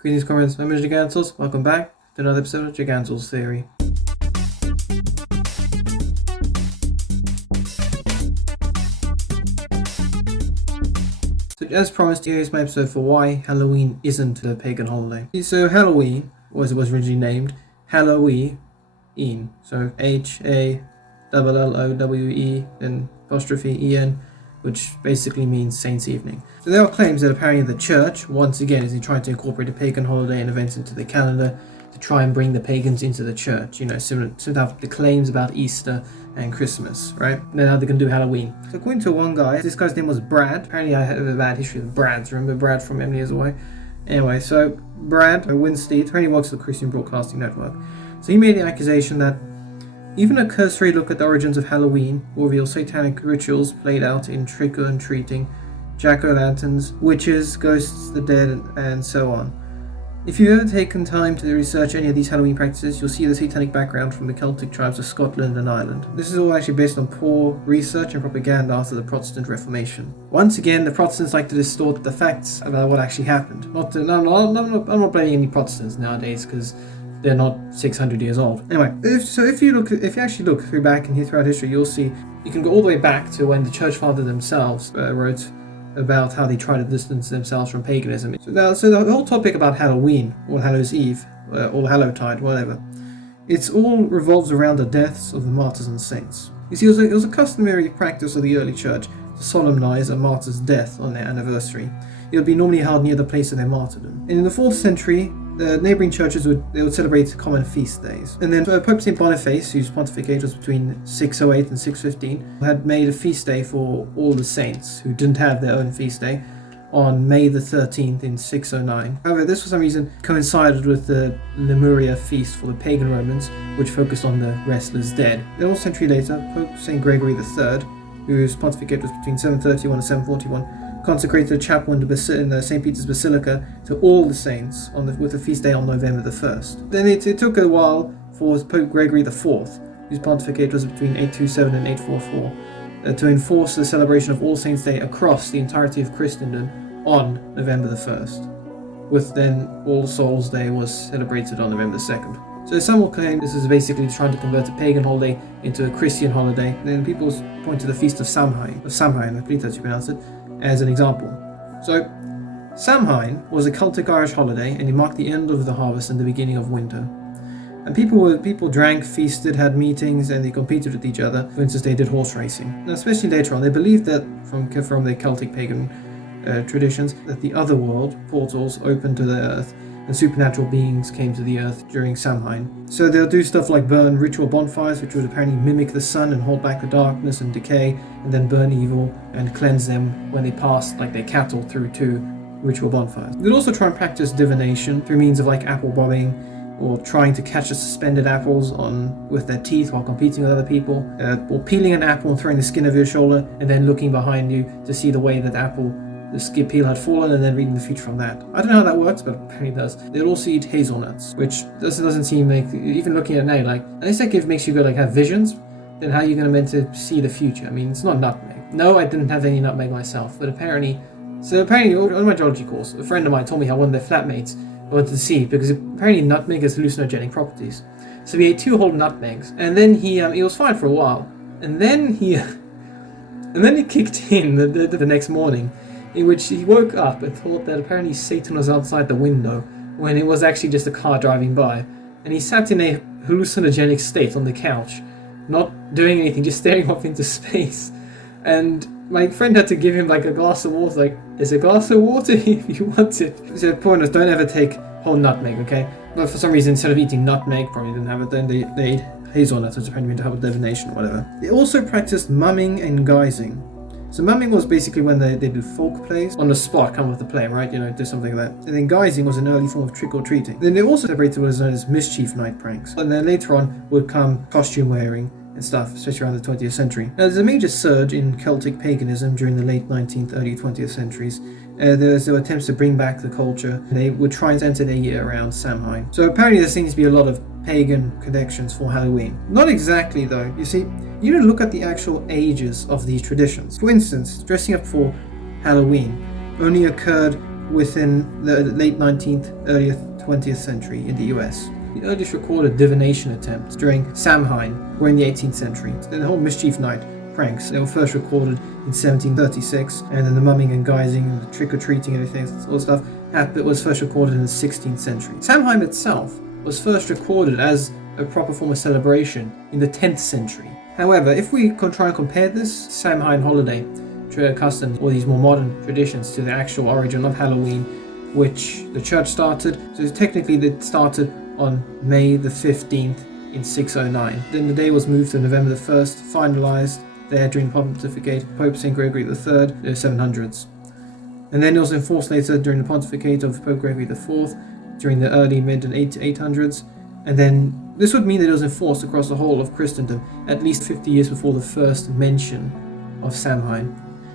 Greetings, comrades. I'm Gigantals. Welcome back to another episode of Gigantals Theory. So, as promised, here's my episode for why Halloween isn't a pagan holiday. So, Halloween was originally named Halloween, so Hallowe then apostrophe en, which basically means Saints' Evening. So there are claims that apparently the church, once again, is trying to incorporate a pagan holiday and events into the calendar to try and bring the pagans into the church, similar to the claims about Easter and Christmas, right? And then how they can do Halloween. So according to one guy, this guy's name was Brad. Apparently I have a bad history with Brads. Remember Brad from Emily is Away? Anyway, so Brad Winstead apparently works for the Christian Broadcasting Network. So he made the accusation that even a cursory look at the origins of Halloween will reveal satanic rituals played out in trick-or-treating, jack-o'-lanterns, witches, ghosts, the dead, and so on. If you've ever taken time to research any of these Halloween practices, you'll see the satanic background from the Celtic tribes of Scotland and Ireland. This is all actually based on poor research and propaganda after the Protestant Reformation. Once again, the Protestants like to distort the facts about what actually happened. I'm not blaming any Protestants nowadays, because they're not 600 years old. Anyway, if you actually look throughout history, you'll see you can go all the way back to when the church fathers themselves wrote about how they try to distance themselves from paganism. So the whole topic about Halloween, or Hallows Eve, or Hallowtide, whatever, it's all revolves around the deaths of the martyrs and saints. You see, it was a customary practice of the early church to solemnize a martyr's death on their anniversary. It would be normally held near the place of their martyrdom. And in the 4th century, the neighbouring churches would celebrate common feast days. And then Pope St. Boniface, whose pontificate was between 608 and 615, had made a feast day for all the saints who didn't have their own feast day on May the 13th in 609. However, this for some reason coincided with the Lemuria feast for the pagan Romans, which focused on the restless dead. Then a century later, Pope St. Gregory III, whose pontificate was between 731 and 741, consecrated a chapel in the St. Peter's Basilica to all the saints with the feast day on November the 1st. Then it took a while for Pope Gregory IV, whose pontificate was between 827 and 844, to enforce the celebration of All Saints' Day across the entirety of Christendom on November the 1st, with then All Souls' Day was celebrated on November the 2nd. So some will claim this is basically trying to convert a pagan holiday into a Christian holiday. And then people point to the feast of Samhain, I believe that's how you pronounce it, as an example. So, Samhain was a Celtic Irish holiday, and it marked the end of the harvest and the beginning of winter. And people drank, feasted, had meetings, and they competed with each other. For instance, they did horse racing. Now, especially later on, they believed that from the Celtic pagan traditions, that the other world portals opened to the earth, and supernatural beings came to the earth during Samhain. So they'll do stuff like burn ritual bonfires, which would apparently mimic the sun and hold back the darkness and decay, and then burn evil and cleanse them when they pass like their cattle through two ritual bonfires. They'd also try and practice divination through means of like apple bobbing, or trying to catch the suspended apples with their teeth while competing with other people, or peeling an apple and throwing the skin over your shoulder, and then looking behind you to see the way that the skin peel had fallen, and then reading the future from that. I don't know how that works, but apparently it does. They'll also eat hazelnuts, which doesn't seem like, even looking at it now, like, unless that makes you go like have visions, then how are you going to meant to see the future? I mean, it's not nutmeg. No, I didn't have any nutmeg myself, but apparently on my geology course, a friend of mine told me how one of their flatmates wanted to see, because apparently nutmeg has hallucinogenic properties. So he ate 2 whole nutmegs, and then he was fine for a while, and then he kicked in the next morning, in which he woke up and thought that apparently Satan was outside the window when it was actually just a car driving by. And he sat in a hallucinogenic state on the couch, not doing anything, just staring off into space. And my friend had to give him like a glass of water, like, there's a glass of water if you want it. So the point was, don't ever take whole nutmeg, okay? But for some reason, instead of eating nutmeg, probably didn't have it then, they ate hazelnuts, which apparently meant to have a divination or whatever. They also practiced mumming and guising. So mumming was basically when they do folk plays on the spot, come with the play, right? Do something like that. And then guising was an early form of trick-or-treating. Then they also celebrated what is known as mischief night pranks. And then later on would come costume wearing and stuff, especially around the 20th century. Now, there's a major surge in Celtic paganism during the late 19th, early 20th centuries. There were attempts to bring back the culture. They would try and enter their year around Samhain. So apparently there seems to be a lot of pagan connections for Halloween. Not exactly though. You see, you need to look at the actual ages of these traditions. For instance, dressing up for Halloween only occurred within the late 19th, early 20th century in the US. The earliest recorded divination attempts during Samhain were in the 18th century. The whole mischief night pranks, they were first recorded in 1736, and then the mumming and guising and the trick-or-treating and everything, all that stuff, it was first recorded in the 16th century. Samhain itself was first recorded as a proper form of celebration in the 10th century. However, if we try and compare this Samhain holiday customs or these more modern traditions to the actual origin of Halloween, which the church started, so technically it started on May the 15th in 609. Then the day was moved to November the 1st, finalized there during the pontificate of Pope St. Gregory III in the 700s. And then it was enforced later during the pontificate of Pope Gregory IV during the early, mid and 800s. And then this would mean that it was enforced across the whole of Christendom at least 50 years before the first mention of Samhain,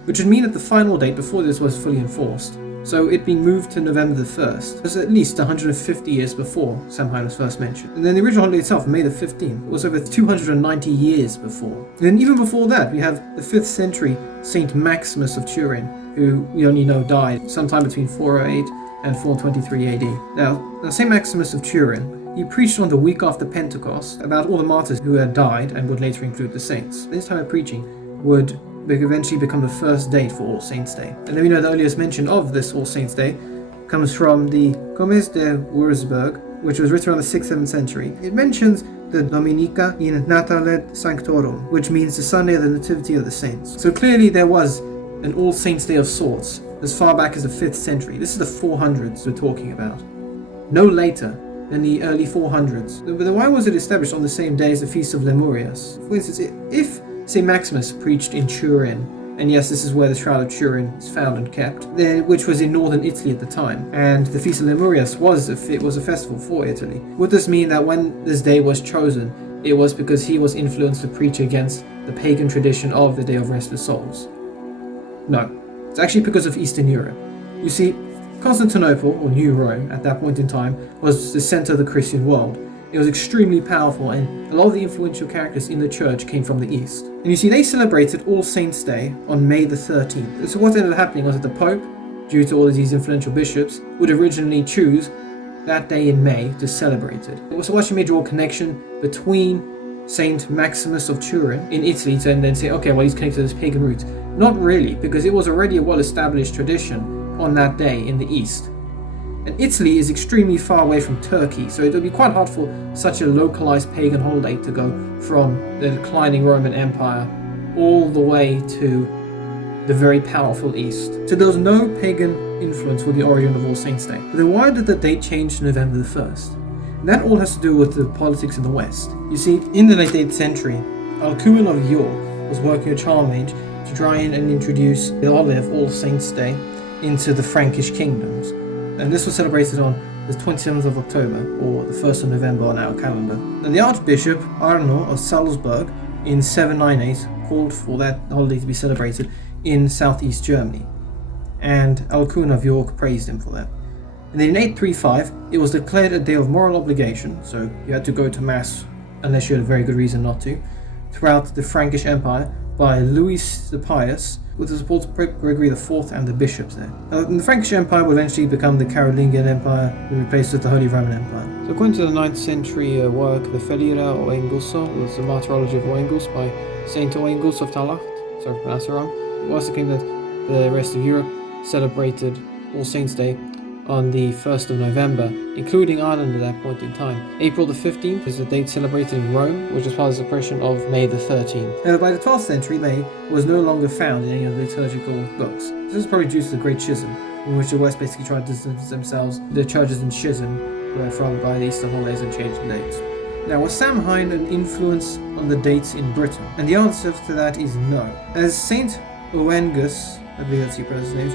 which would mean that the final date before this was fully enforced. So it being moved to November the 1st was at least 150 years before Samhain was first mentioned. And then the original holiday itself, May the 15th, was over 290 years before. And then even before that, we have the 5th century Saint Maximus of Turin, who we only know died sometime between 408 and 423 AD. Now Saint Maximus of Turin, he preached on the week after Pentecost about all the martyrs who had died and would later include the saints. This time of preaching would eventually become the first date for All Saints' Day. And then we know the earliest mention of this All Saints' Day comes from the Comtes de Wurzburg, which was written around the 6th, 7th century. It mentions the Dominica in Natale Sanctorum, which means the Sunday of the Nativity of the Saints. So clearly there was an All Saints' Day of sorts as far back as the 5th century. This is the 400s we're talking about. No later than the early 400s. But then why was it established on the same day as the Feast of Lemurius? For instance, if St. Maximus preached in Turin, and yes, this is where the Shroud of Turin is found and kept, which was in northern Italy at the time, and the Feast of Lemurius was a festival for Italy. Would this mean that when this day was chosen, it was because he was influenced to preach against the pagan tradition of the Day of Restless Souls? No. It's actually because of Eastern Europe. You see, Constantinople, or New Rome, at that point in time, was the center of the Christian world. It was extremely powerful, and a lot of the influential characters in the church came from the east. And you see, they celebrated All Saints' Day on May the 13th. So what ended up happening was that the Pope, due to all of these influential bishops, would originally choose that day in May to celebrate it. It was a much major connection between Saint Maximus of Turin in Italy to then say, okay, well, he's connected to this pagan root. Not really, because it was already a well-established tradition on that day in the east. And Italy is extremely far away from Turkey, so it would be quite hard for such a localized pagan holiday to go from the declining Roman Empire all the way to the very powerful East. So there was no pagan influence for the origin of All Saints' Day. But then why did the date change to November the 1st? And that all has to do with the politics in the West. You see, in the late 8th century, Alcuin of York was working with Charlemagne to try and introduce the holiday of All Saints' Day into the Frankish kingdoms. And this was celebrated on the 27th of October, or the 1st of November on our calendar. And the Archbishop Arno of Salzburg in 798 called for that holiday to be celebrated in southeast Germany. And Alcuin of York praised him for that. And then in 835, it was declared a day of moral obligation, so you had to go to Mass unless you had a very good reason not to, throughout the Frankish Empire by Louis the Pious, with the support of Pope Gregory IV and the bishops there. The Frankish Empire would eventually become the Carolingian Empire, and replaced with the Holy Roman Empire. So according to the 9th century work, the Felira Oengusso, was the Martyrology of Oengus by Saint Oengus of Talacht, sorry if I pronounced it wrong. It was the king that the rest of Europe celebrated All Saints' Day on the 1st of November, including Ireland at that point in time. April the 15th is the date celebrated in Rome, which was part of the suppression of May the 13th. By the 12th century, May was no longer found in any of the liturgical books. This is probably due to the Great Schism, in which the West basically tried to distance themselves, the churches in Schism, from by the Eastern holidays and changed the dates. Now, was Samhain an influence on the dates in Britain? And the answer to that is no. As Saint Oengus, I believe that's your brother's name,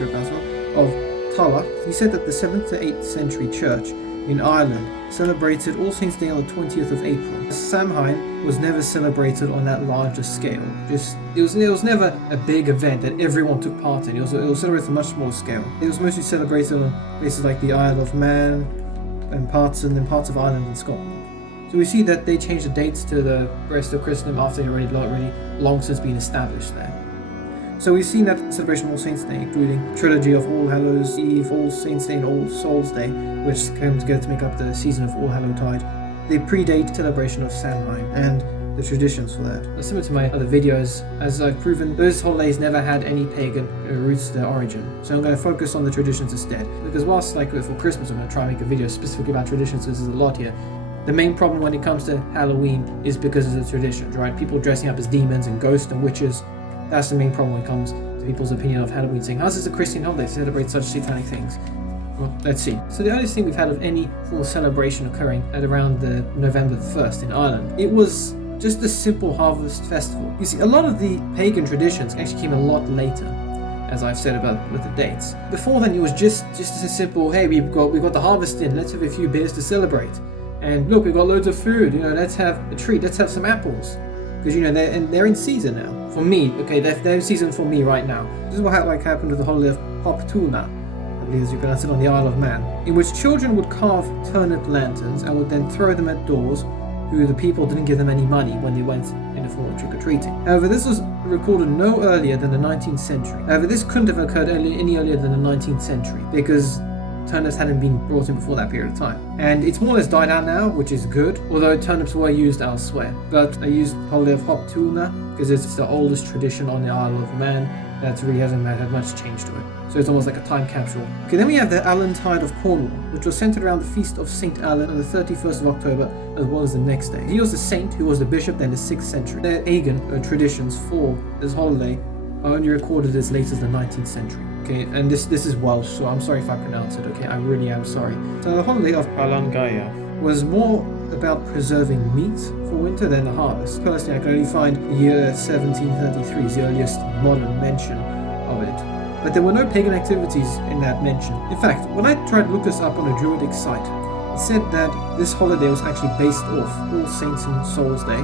of Talacht, he said that the 7th to 8th century church in Ireland celebrated All Saints' Day on the 20th of April. Samhain was never celebrated on that larger scale. It was never a big event that everyone took part in. It was celebrated on a much smaller scale. It was mostly celebrated on places like the Isle of Man and parts of Ireland and Scotland. So we see that they changed the dates to the rest of Christendom after it already long since been established there. So we've seen that celebration of All Saints' Day, including trilogy of All Hallows Eve, All Saints' Day, and All Souls' Day, which came together to make up the season of All Hallowtide. They predate celebration of Samhain and the traditions for that. Similar to my other videos, as I've proven, those holidays never had any pagan roots to their origin. So I'm going to focus on the traditions instead. Because whilst like for Christmas I'm going to try and make a video specifically about traditions, this is a lot here. The main problem when it comes to Halloween is because of the traditions, right? People dressing up as demons and ghosts and witches. That's the main problem when it comes to people's opinion of Halloween, saying, how's this a Christian holiday to celebrate such satanic things? Well, let's see. So the earliest thing we've had of any full celebration occurring at around the November 1st in Ireland, it was just a simple harvest festival. You see, a lot of the pagan traditions actually came a lot later, as I've said about with the dates. Before then, it was just a simple, hey, we've got the harvest in, let's have a few beers to celebrate. And look, we've got loads of food, let's have a treat, let's have some apples. Because, they're in season now. For me, okay, they're in season for me right now. This is what happened with the holiday of Hoptuna, I believe as you pronounce it, on the Isle of Man, in which children would carve turnip lanterns and would then throw them at doors who the people didn't give them any money when they went in the form of trick-or-treating. However, this was recorded no earlier than the 19th century. However, this couldn't have occurred any earlier than the 19th century because turnips hadn't been brought in before that period of time. And it's more or less died out now, which is good, although turnips were used elsewhere. But I used the holiday of Hoptuna because it's the oldest tradition on the Isle of Man that really hasn't had much change to it. So it's almost like a time capsule. Okay, then we have the Allantide of Cornwall, which was centered around the feast of St. Allan on the 31st of October, as well as the next day. He was the saint who was the bishop in the 6th century. The pagan traditions for this holiday are only recorded as late as the 19th century. Okay, and this is Welsh, so I'm sorry if I pronounce it, okay? I really am sorry. So the holiday of Palangaya was more about preserving meat for winter than the harvest. Personally, I can only find the year 1733 is the earliest modern mention of it. But there were no pagan activities in that mention. In fact, when I tried to look this up on a druidic site, it said that this holiday was actually based off All Saints and Souls Day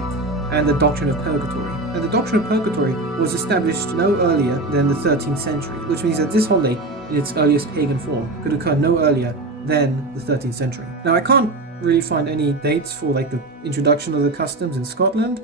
and the doctrine of purgatory. And the doctrine of purgatory was established no earlier than the 13th century, which means that this holiday, in its earliest pagan form, could occur no earlier than the 13th century. Now, I can't really find any dates for like the introduction of the customs in Scotland.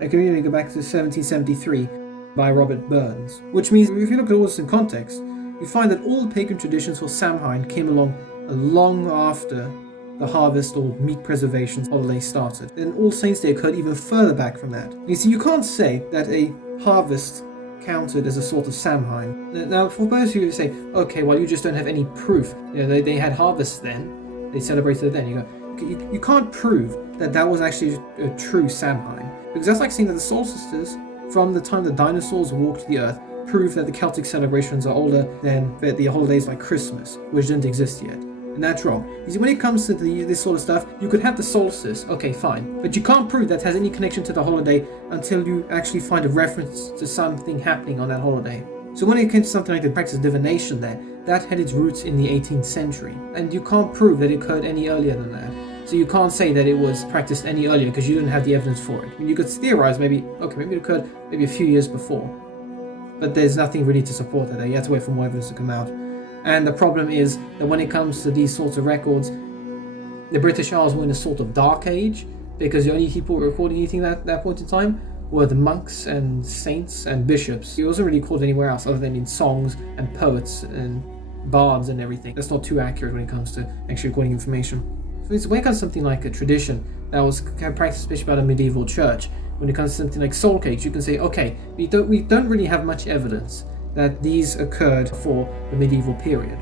I can really go back to 1773 by Robert Burns, which means if you look at all this in context, you find that all the pagan traditions for Samhain came along long after the harvest or meat preservation holiday started. And All Saints' Day occurred even further back from that. You see, you can't say that a harvest counted as a sort of Samhain. Now, for those who say, okay, well, you just don't have any proof. They had harvests then, they celebrated it then. You go, you can't prove that that was actually a true Samhain, because that's like saying that the solstices, from the time the dinosaurs walked the earth, prove that the Celtic celebrations are older than the holidays like Christmas, which didn't exist yet. And that's wrong. You see, when it comes to this sort of stuff, you could have the solstice, okay, fine. But you can't prove that has any connection to the holiday until you actually find a reference to something happening on that holiday. So when it came to something like the practice of divination there, that had its roots in the 18th century. And you can't prove that it occurred any earlier than that. So you can't say that it was practiced any earlier because you didn't have the evidence for it. I mean, you could theorize maybe it occurred maybe a few years before. But there's nothing really to support that. You have to wait for more evidence to come out. And the problem is that when it comes to these sorts of records, the British Isles were in a sort of dark age because the only people recording anything at that point in time were the monks and saints and bishops. It wasn't really recorded anywhere else other than in songs and poets and bards and everything. That's not too accurate when it comes to actually recording information. So when it comes to something like a tradition that was practiced especially by the medieval church, when it comes to something like soul cakes, you can say, okay, we don't really have much evidence that these occurred for the medieval period.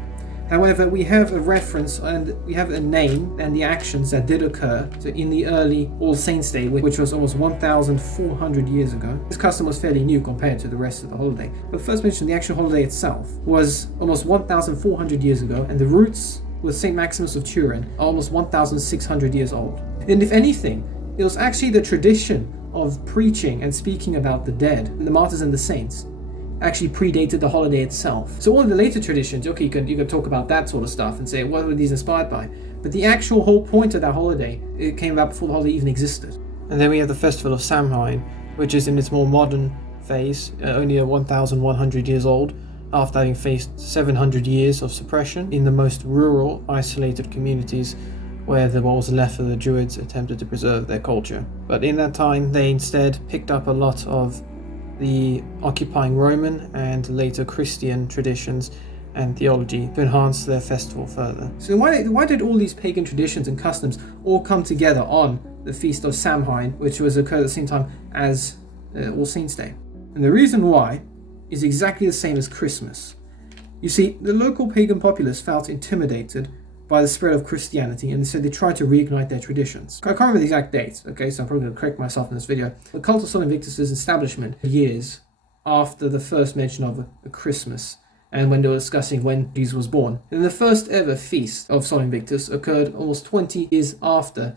However, we have a reference and we have a name and the actions that did occur in the early All Saints' Day, which was almost 1,400 years ago. This custom was fairly new compared to the rest of the holiday. But first mention, the actual holiday itself was almost 1,400 years ago, and the roots with St. Maximus of Turin are almost 1,600 years old. And if anything, it was actually the tradition of preaching and speaking about the dead, the martyrs and the saints, actually predated the holiday itself. So all of the later traditions, okay, you can talk about that sort of stuff and say, what were these inspired by? But the actual whole point of that holiday, it came about before the holiday even existed. And then we have the Festival of Samhain, which is in its more modern phase, only 1,100 years old, after having faced 700 years of suppression in the most rural, isolated communities where what was left of the Druids attempted to preserve their culture. But in that time, they instead picked up a lot of the occupying Roman and later Christian traditions and theology to enhance their festival further. So why did all these pagan traditions and customs all come together on the Feast of Samhain, which was occurred at the same time as All Saints' Day? And the reason why is exactly the same as Christmas. You see, the local pagan populace felt intimidated by the spread of Christianity, and so they tried to reignite their traditions. I can't remember the exact date, okay, so I'm probably going to correct myself in this video. The cult of Sol Invictus's establishment years after the first mention of a Christmas, and when they were discussing when Jesus was born. And the first ever feast of Sol Invictus occurred almost 20 years after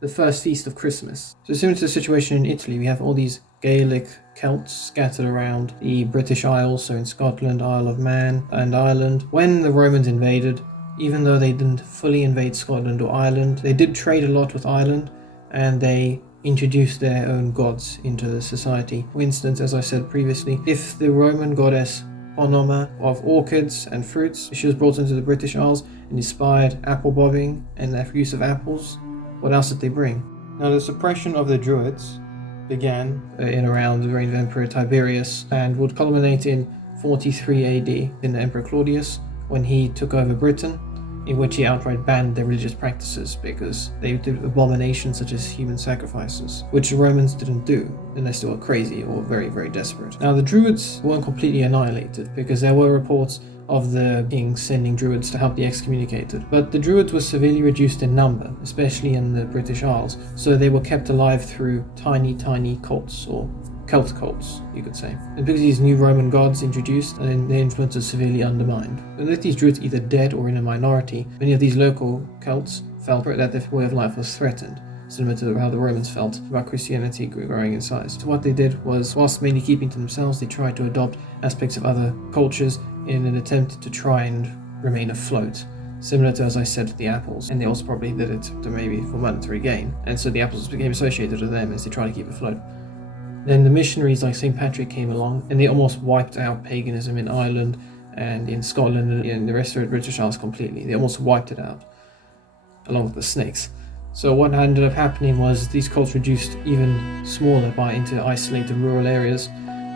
the first feast of Christmas. So similar to the situation in Italy, we have all these Gaelic Celts scattered around the British Isles, so in Scotland, Isle of Man, and Ireland. When the Romans invaded, even though they didn't fully invade Scotland or Ireland, they did trade a lot with Ireland, and they introduced their own gods into the society. For instance, as I said previously, if the Roman goddess Onoma of orchids and fruits, she was brought into the British Isles and inspired apple bobbing and the use of apples, what else did they bring? Now, the suppression of the Druids began in around the reign of Emperor Tiberius and would culminate in 43 AD in the Emperor Claudius, when he took over Britain, in which he outright banned their religious practices because they did abominations such as human sacrifices, which the Romans didn't do unless they were crazy or very, very desperate. Now, the Druids weren't completely annihilated because there were reports of the king sending Druids to help the excommunicated, but the Druids were severely reduced in number, especially in the British Isles, so they were kept alive through tiny cults, or cult cults, you could say. And because these new Roman gods introduced, and their influence was severely undermined. And with these Druids either dead or in a minority, many of these local cults felt that their way of life was threatened, similar to how the Romans felt about Christianity growing in size. So what they did was, whilst mainly keeping to themselves, they tried to adopt aspects of other cultures in an attempt to try and remain afloat. Similar to, as I said, the apples. And they also probably did it to maybe for monetary gain. And so the apples became associated with them as they tried to keep afloat. Then the missionaries like St. Patrick came along, and they almost wiped out paganism in Ireland and in Scotland and in the rest of the British Isles completely. They almost wiped it out, along with the snakes. So what ended up happening was these cults reduced even smaller into isolated rural areas.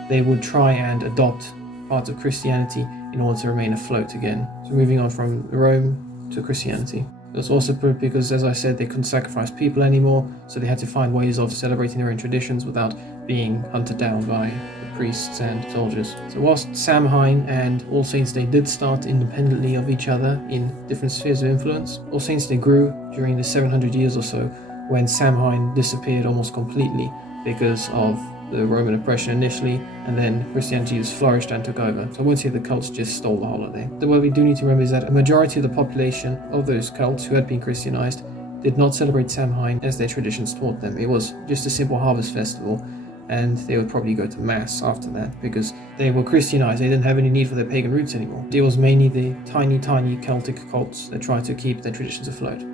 They would try and adopt parts of Christianity in order to remain afloat again. So moving on from Rome to Christianity. It was also because, as I said, they couldn't sacrifice people anymore, so they had to find ways of celebrating their own traditions without being hunted down by the priests and soldiers. So whilst Samhain and All Saints' Day did start independently of each other in different spheres of influence, All Saints' Day grew during the 700 years or so, when Samhain disappeared almost completely because of the Roman oppression initially, and then Christianity just flourished and took over. So I won't say the cults just stole the holiday. What we do need to remember is that a majority of the population of those cults who had been Christianized did not celebrate Samhain as their traditions taught them. It was just a simple harvest festival, and they would probably go to mass after that because they were Christianized. They didn't have any need for their pagan roots anymore. It was mainly the tiny Celtic cults that tried to keep their traditions afloat.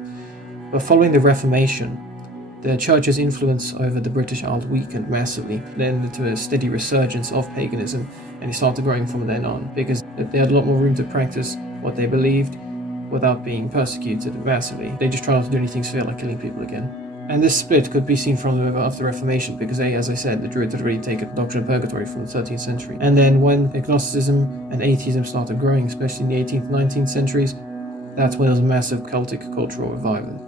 But following the Reformation, the church's influence over the British Isles weakened massively, led to a steady resurgence of paganism, and it started growing from then on because they had a lot more room to practice what they believed without being persecuted massively. They just tried not to do anything severe like killing people again. And this split could be seen from after the Reformation because, as I said, the Druids had already taken the doctrine of purgatory from the 13th century. And then when agnosticism and atheism started growing, especially in the 18th and 19th centuries, that's when there was a massive Celtic cultural revival.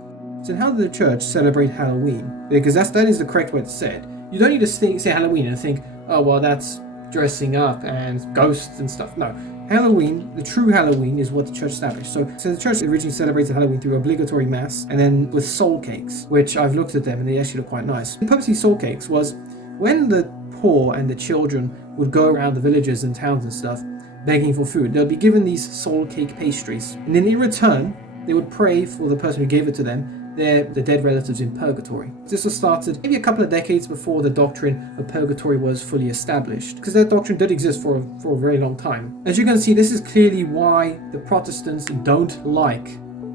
So how did the church celebrate Halloween? Because that is the correct way to say it. You don't need to say Halloween and think, oh, well, that's dressing up and ghosts and stuff. No. Halloween, the true Halloween, is what the church established. So the church originally celebrated Halloween through obligatory mass and then with soul cakes, which I've looked at them and they actually look quite nice. The purpose of these soul cakes was when the poor and the children would go around the villages and towns and stuff begging for food, they'll be given these soul cake pastries. And then in return, they would pray for the person who gave it to them, the dead relatives in purgatory. This was started maybe a couple of decades before the doctrine of purgatory was fully established, because that doctrine did exist for a very long time. As you can see, this is clearly why the Protestants don't like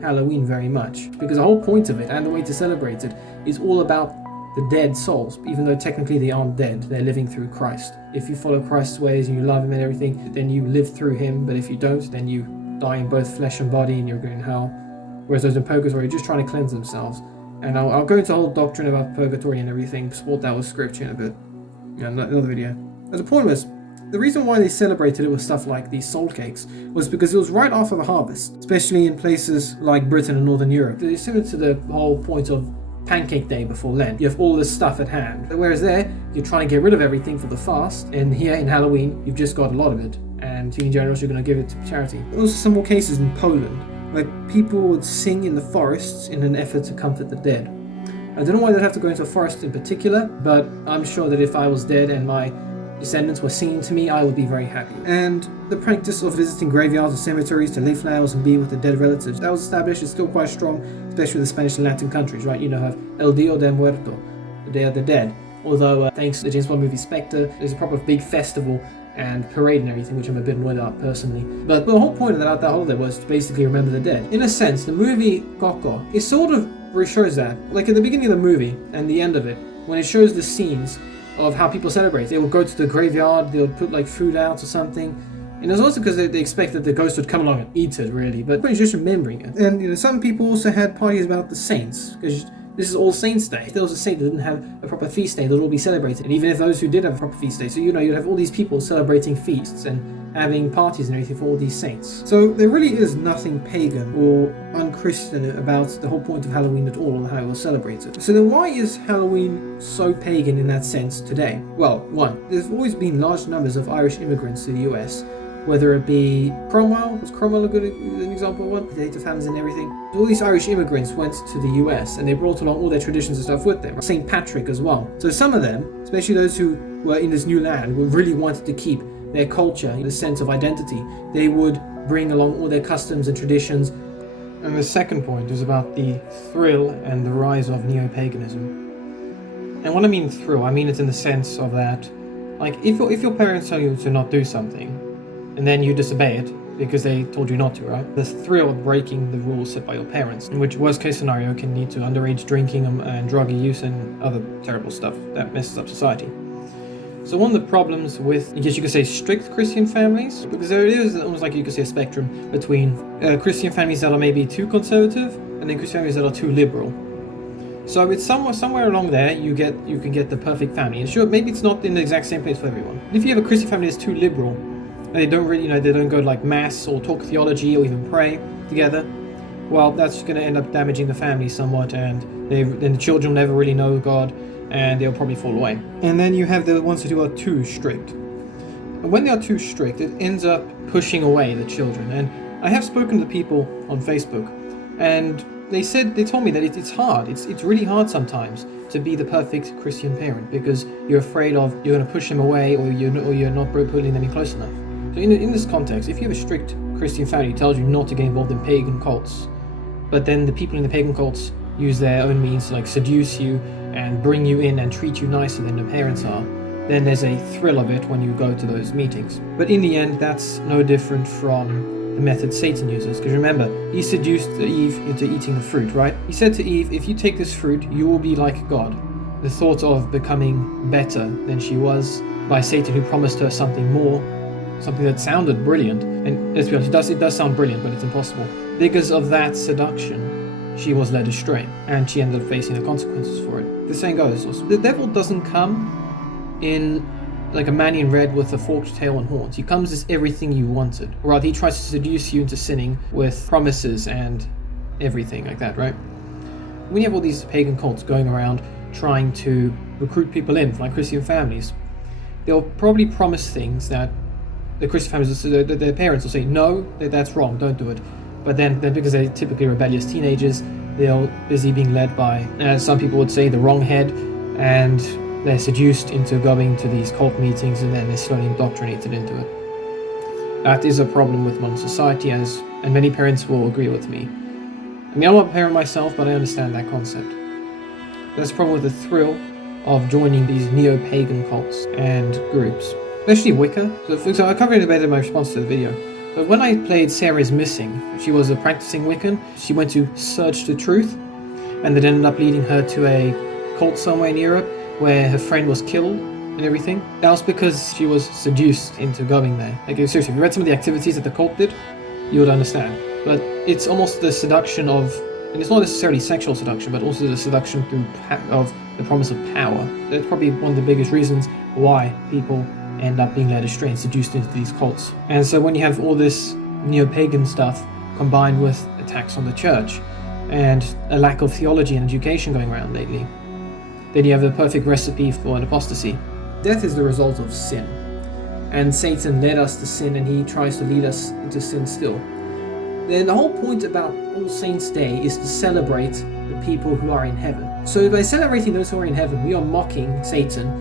Halloween very much, because the whole point of it and the way to celebrate it is all about the dead souls, even though technically they aren't dead, they're living through Christ. If you follow Christ's ways and you love him and everything, then you live through him, but if you don't, then you die in both flesh and body and you're going to hell. Whereas those in purgatory are just trying to cleanse themselves. And I'll go into the whole doctrine about purgatory and everything, support that with scripture in a bit. Yeah, another video. But the point was, the reason why they celebrated it with stuff like these soul cakes was because it was right after the harvest, especially in places like Britain and Northern Europe. It's similar to the whole point of Pancake Day before Lent. You have all this stuff at hand. Whereas there, you're trying to get rid of everything for the fast, and here in Halloween, you've just got a lot of it, and being generous, you're going to give it to charity. There are also some more cases in Poland, where people would sing in the forests in an effort to comfort the dead. I don't know why they'd have to go into a forest in particular, but I'm sure that if I was dead and my descendants were singing to me, I would be very happy. And the practice of visiting graveyards and cemeteries to lay flowers and be with the dead relatives, that was established, is still quite strong, especially with the Spanish and Latin countries, right? You know, have El Dia de Muerto, the Day of the Dead. Although, thanks to the James Bond movie Spectre, there's a proper big festival and parade and everything, which I'm a bit annoyed about personally. But the whole point of that holiday was to basically remember the dead. In a sense, the movie Coco, it sort of shows that. Like at the beginning of the movie and the end of it, when it shows the scenes of how people celebrate. They would go to the graveyard, they would put like food out or something. And it was also because they expected the ghost would come along and eat it, really. But it's just remembering it. And you know, some people also had parties about the saints, because this is All Saints Day. If there was a saint that didn't have a proper feast day, they'd all be celebrated. And even if those who did have a proper feast day, so you know, you'd have all these people celebrating feasts and having parties and everything for all these saints. So there really is nothing pagan or unchristian about the whole point of Halloween at all, and how it was celebrated. So then why is Halloween so pagan in that sense today? Well, one, there's always been large numbers of Irish immigrants to the US, whether it be Cromwell. Was Cromwell a good example of one? The date of famines and everything. All these Irish immigrants went to the US and they brought along all their traditions and stuff with them. St. Patrick as well. So some of them, especially those who were in this new land, who really wanted to keep their culture, the sense of identity, they would bring along all their customs and traditions. And the second point is about the thrill and the rise of neo-paganism. And when I mean thrill, I mean it in the sense of that, like, if your parents tell you to not do something, and then you disobey it because they told you not to, right? The thrill of breaking the rules set by your parents, in which worst case scenario can lead to underage drinking and drug use and other terrible stuff that messes up society. So one of the problems with, I guess you could say, strict Christian families, because there is almost like you could say a spectrum between Christian families that are maybe too conservative and then Christian families that are too liberal. So it's somewhere along there you can get the perfect family. And sure, maybe it's not in the exact same place for everyone. If you have a Christian family that's too liberal, and they don't really, they don't go to like mass or talk theology or even pray together, well, that's going to end up damaging the family somewhat, and then the children will never really know God, and they'll probably fall away. And then you have the ones who are too strict. And when they are too strict, it ends up pushing away the children. And I have spoken to people on Facebook, and they told me that it's hard. It's really hard sometimes to be the perfect Christian parent, because you're afraid of you're going to push them away, or you're not putting them in close enough. So in this context, if you have a strict Christian family who tells you not to get involved in pagan cults, but then the people in the pagan cults use their own means to like seduce you and bring you in and treat you nicer than the parents are, then there's a thrill of it when you go to those meetings. But in the end, that's no different from the method Satan uses. Because remember, he seduced Eve into eating the fruit, right? He said to Eve, if you take this fruit, you will be like God. The thought of becoming better than she was by Satan, who promised her something more, something that sounded brilliant. And let's be honest, it does sound brilliant, but it's impossible. Because of that seduction, she was led astray, and she ended up facing the consequences for it. The saying goes, the devil doesn't come in like a man in red with a forked tail and horns. He comes as everything you wanted. Or rather, he tries to seduce you into sinning with promises and everything like that, right? When you have all these pagan cults going around trying to recruit people in, like Christian families, they'll probably promise things that the Christian families, their parents will say, no, that's wrong, don't do it. But then because they're typically rebellious teenagers, they're busy being led by, as some people would say, the wrong head, and they're seduced into going to these cult meetings, and then they're slowly indoctrinated into it. That is a problem with modern society, and many parents will agree with me. I mean, I'm not a parent myself, but I understand that concept. That's the problem with the thrill of joining these neo-pagan cults and groups, especially Wicca. So I covered it a bit in my response to the video. But when I played Sarah is Missing, she was a practicing Wiccan. She went to search the truth, and that ended up leading her to a cult somewhere in Europe where her friend was killed and everything. That was because she was seduced into going there. Like, seriously, if you read some of the activities that the cult did, you would understand. But it's almost the seduction of, and it's not necessarily sexual seduction, but also the seduction of the promise of power. That's probably one of the biggest reasons why people end up being led astray and seduced into these cults. And so when you have all this neo-pagan stuff combined with attacks on the church and a lack of theology and education going around lately, then you have the perfect recipe for an apostasy. Death is the result of sin, and Satan led us to sin, and he tries to lead us into sin still. Then the whole point about All Saints' Day is to celebrate the people who are in heaven. So by celebrating those who are in heaven, we are mocking Satan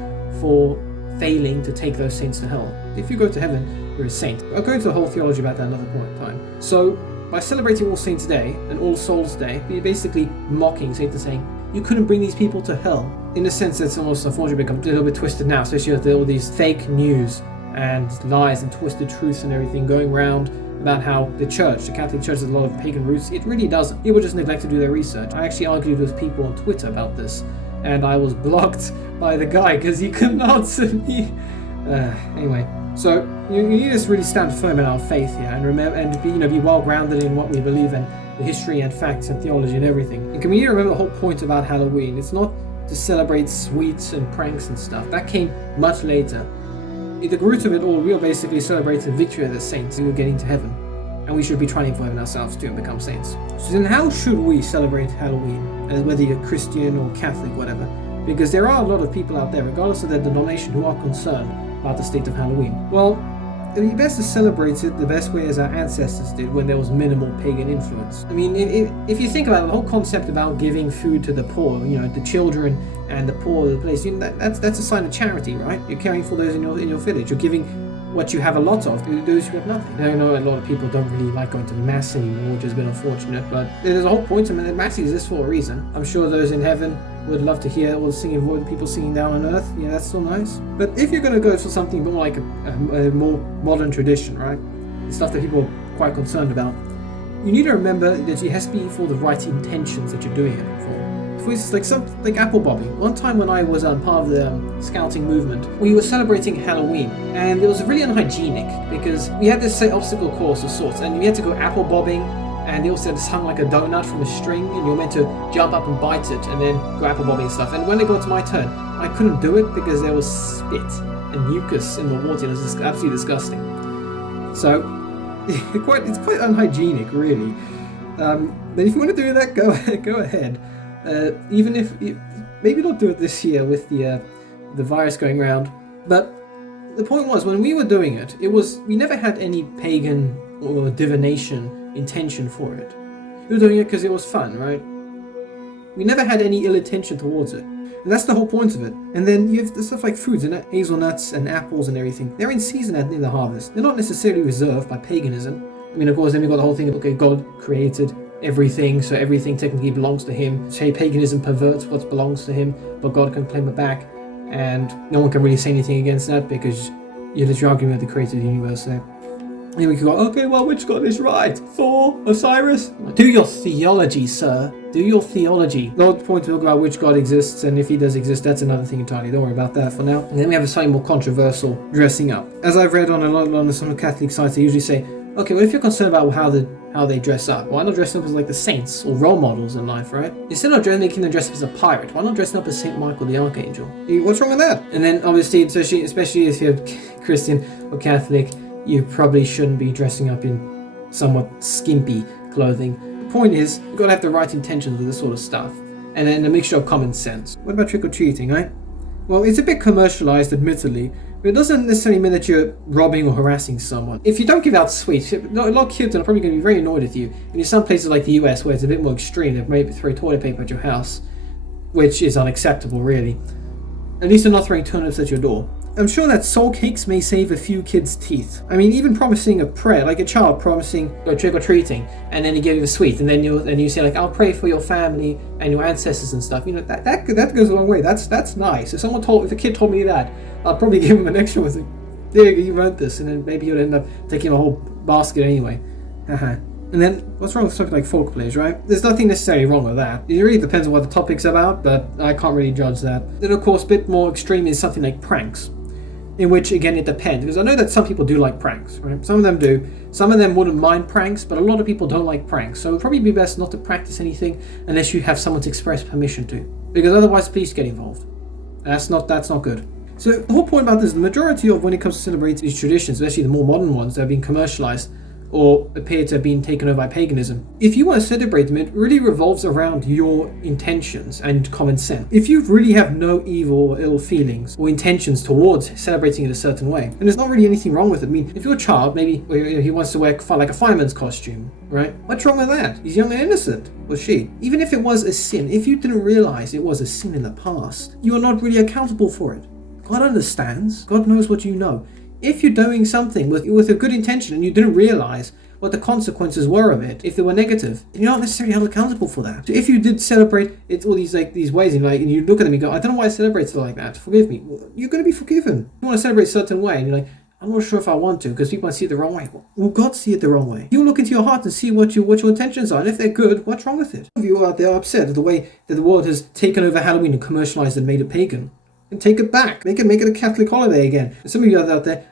for failing to take those saints to hell. If you go to heaven, you're a saint. I'll go into the whole theology about that another point in time. So by celebrating All Saints' Day and All Souls' Day, you're basically mocking Satan, saying, you couldn't bring these people to hell. In a sense, that's almost unfortunately become a little bit twisted now, especially with all these fake news and lies and twisted truths and everything going around about how the church, the Catholic Church, has a lot of pagan roots. It really doesn't. People just neglect to do their research. I actually argued with people on Twitter about this, and I was blocked by the guy because he couldn't answer me. Anyway, so you need to really stand firm in our faith here and remember, and be well grounded in what we believe in, the history and facts and theology and everything. And can we remember the whole point about Halloween? It's not to celebrate sweets and pranks and stuff. That came much later. At the root of it all, we are basically celebrating the victory of the saints who are getting to heaven. And we should be trying for heaven ourselves too and become saints. So then how should we celebrate Halloween? Whether you're Christian or Catholic, whatever. Because there are a lot of people out there, regardless of their denomination, who are concerned about the state of Halloween. Well, it would be best to celebrate it the best way as our ancestors did when there was minimal pagan influence. I mean, if you think about it, the whole concept about giving food to the poor, the children and the poor of the place, that's a sign of charity, right? You're caring for those in your village. You're giving what you have a lot of to those who have nothing. I know a lot of people don't really like going to mass anymore, which has been unfortunate, but there's a whole point of it that mass exists for a reason. I'm sure those in heaven would love to hear all the singing, people singing down on earth. Yeah, that's still nice. But if you're going to go for something more like a more modern tradition, right? The stuff that people are quite concerned about, you need to remember that it has to be for the right intentions that you're doing it for. For instance, like apple bobbing. One time when I was part of the scouting movement, we were celebrating Halloween, and it was really unhygienic because we had this obstacle course of sorts, and we had to go apple bobbing, and they also had hung like a donut from a string, and you're meant to jump up and bite it, and then go apple bobbing and stuff. And when it got to my turn, I couldn't do it because there was spit and mucus in the water, and it was absolutely disgusting. So it's quite unhygienic, really. But if you want to do that, go ahead. Even if maybe not do it this year with the virus going around. But the point was, when we were doing it, we never had any pagan or divination intention for it. We were doing it because it was fun, right? We never had any ill intention towards it. And that's the whole point of it. And then you have the stuff like fruits and hazelnuts and apples and everything. They're in season in the harvest. They're not necessarily reserved by paganism. I mean, of course, then we've got the whole thing of, okay, God created everything, so everything technically belongs to him. Say paganism perverts what belongs to him, but God can claim it back, and no one can really say anything against that because you're literally arguing with the creator of the universe there. And we can go, okay, well, which God is right? Thor? Osiris? Do your theology, sir. Do your theology. The whole point to talk about which God exists, and if he does exist, that's another thing entirely. Don't worry about that for now. And then we have a slightly more controversial dressing up. As I've read on some Catholic sites, they usually say, okay, well, if you're concerned about how they dress up, why not dress up as like the saints or role models in life, right? Instead of making them dress up as a pirate, why not dress up as Saint Michael the Archangel? What's wrong with that? And then obviously, especially if you're Christian or Catholic, you probably shouldn't be dressing up in somewhat skimpy clothing. The point is, you've got to have the right intentions with this sort of stuff, and then a mixture of common sense. What about trick-or-treating, right? Well, it's a bit commercialized, admittedly, but it doesn't necessarily mean that you're robbing or harassing someone. If you don't give out sweets, a lot of kids are probably going to be very annoyed with you. And in some places like the US, where it's a bit more extreme, they maybe throw toilet paper at your house, which is unacceptable, really. At least they're not throwing turnips at your door. I'm sure that soul cakes may save a few kids' teeth. I mean, even promising a prayer, like a child promising trick-or-treating, and then you give him a sweet, and then you say, like, I'll pray for your family and your ancestors and stuff. That goes a long way. That's nice. If a kid told me that, I'll probably give him an extra one. Like, there you go, you earned this, and then maybe you'll end up taking a whole basket anyway. And then, what's wrong with something like folk plays, right? There's nothing necessarily wrong with that. It really depends on what the topic's about, but I can't really judge that. Then, of course, a bit more extreme is something like pranks, in which, again, it depends, because I know that some people do like pranks, right? Some of them do. Some of them wouldn't mind pranks, but a lot of people don't like pranks, so it would probably be best not to practice anything unless you have someone to express permission to, because otherwise police get involved. That's not good. So the whole point about this, the majority of when it comes to celebrating these traditions, especially the more modern ones that have been commercialized or appear to have been taken over by paganism, if you want to celebrate them, it really revolves around your intentions and common sense. If you really have no evil or ill feelings or intentions towards celebrating it a certain way, then there's not really anything wrong with it. I mean, if you're a child, maybe he wants to wear like a fireman's costume, right? What's wrong with that? He's young and innocent, or she. Even if it was a sin, if you didn't realize it was a sin in the past, you are not really accountable for it. God understands. God knows what you know. If you're doing something with a good intention and you didn't realize what the consequences were of it, if they were negative, then you're not necessarily held accountable for that. So if you did celebrate it all these ways, and you look at them and you go, I don't know why I celebrate it like that, forgive me. Well, you're going to be forgiven. You want to celebrate a certain way and you're like, I'm not sure if I want to because people might see it the wrong way. Well, God see it the wrong way. You look into your heart and see what your intentions are, and if they're good, what's wrong with it? Some of you out there are upset at the way that the world has taken over Halloween and commercialized and made it pagan. And take it back. Make it a Catholic holiday again. And some of you out there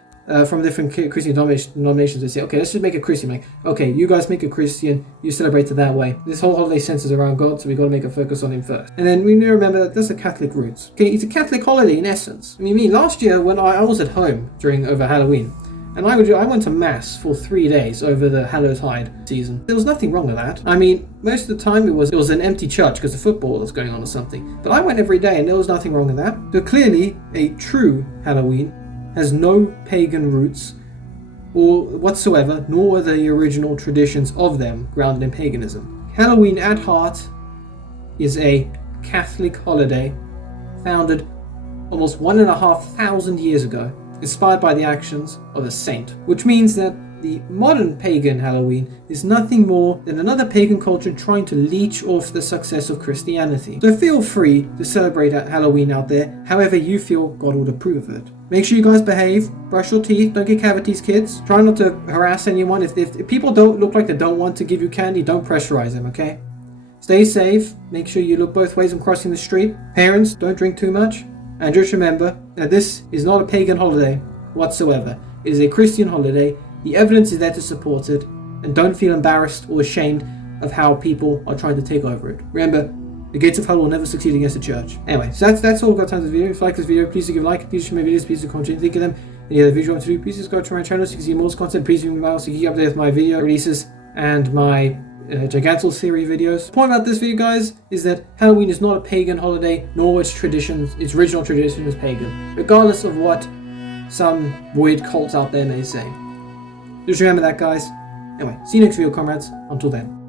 from different Christian denominations, they say, okay, let's just make it Christian. Like, okay, you guys make it Christian, you celebrate it that way. This whole holiday centers around God, so we got to make a focus on him first. And then we need to remember that that's the Catholic roots. Okay, it's a Catholic holiday in essence. I mean, last year when I was at home over Halloween, and I went to mass for 3 days over the Hallowtide season. There was nothing wrong with that. I mean, most of the time it was an empty church because the football was going on or something. But I went every day and there was nothing wrong with that. So clearly, a true Halloween has no pagan roots or whatsoever, nor were the original traditions of them grounded in paganism. Halloween at heart is a Catholic holiday founded almost 1,500 years ago, inspired by the actions of a saint, which means that the modern pagan Halloween is nothing more than another pagan culture trying to leech off the success of Christianity. So feel free to celebrate Halloween out there, however you feel God would approve of it. Make sure you guys behave, brush your teeth, don't get cavities, kids. Try not to harass anyone. If people don't look like they don't want to give you candy, don't pressurize them, okay? Stay safe, make sure you look both ways when crossing the street. Parents, don't drink too much. And just remember that this is not a pagan holiday whatsoever. It is a Christian holiday. The evidence is there to support it. And don't feel embarrassed or ashamed of how people are trying to take over it. Remember, the gates of hell will never succeed against the church. Anyway, so that's all I've got time for this video. If you like this video, please do give a like. Please share my videos. Please do comment. Think of them. Any other videos you want to do, please subscribe to my channel so you can see more content. Please do my so you keep updated with my video releases and my Gigantals Theory videos. The point about this video, guys, is that Halloween is not a pagan holiday, nor its original tradition is pagan, regardless of what some weird cults out there may say. Just remember that, guys. Anyway, see you next video, comrades. Until then.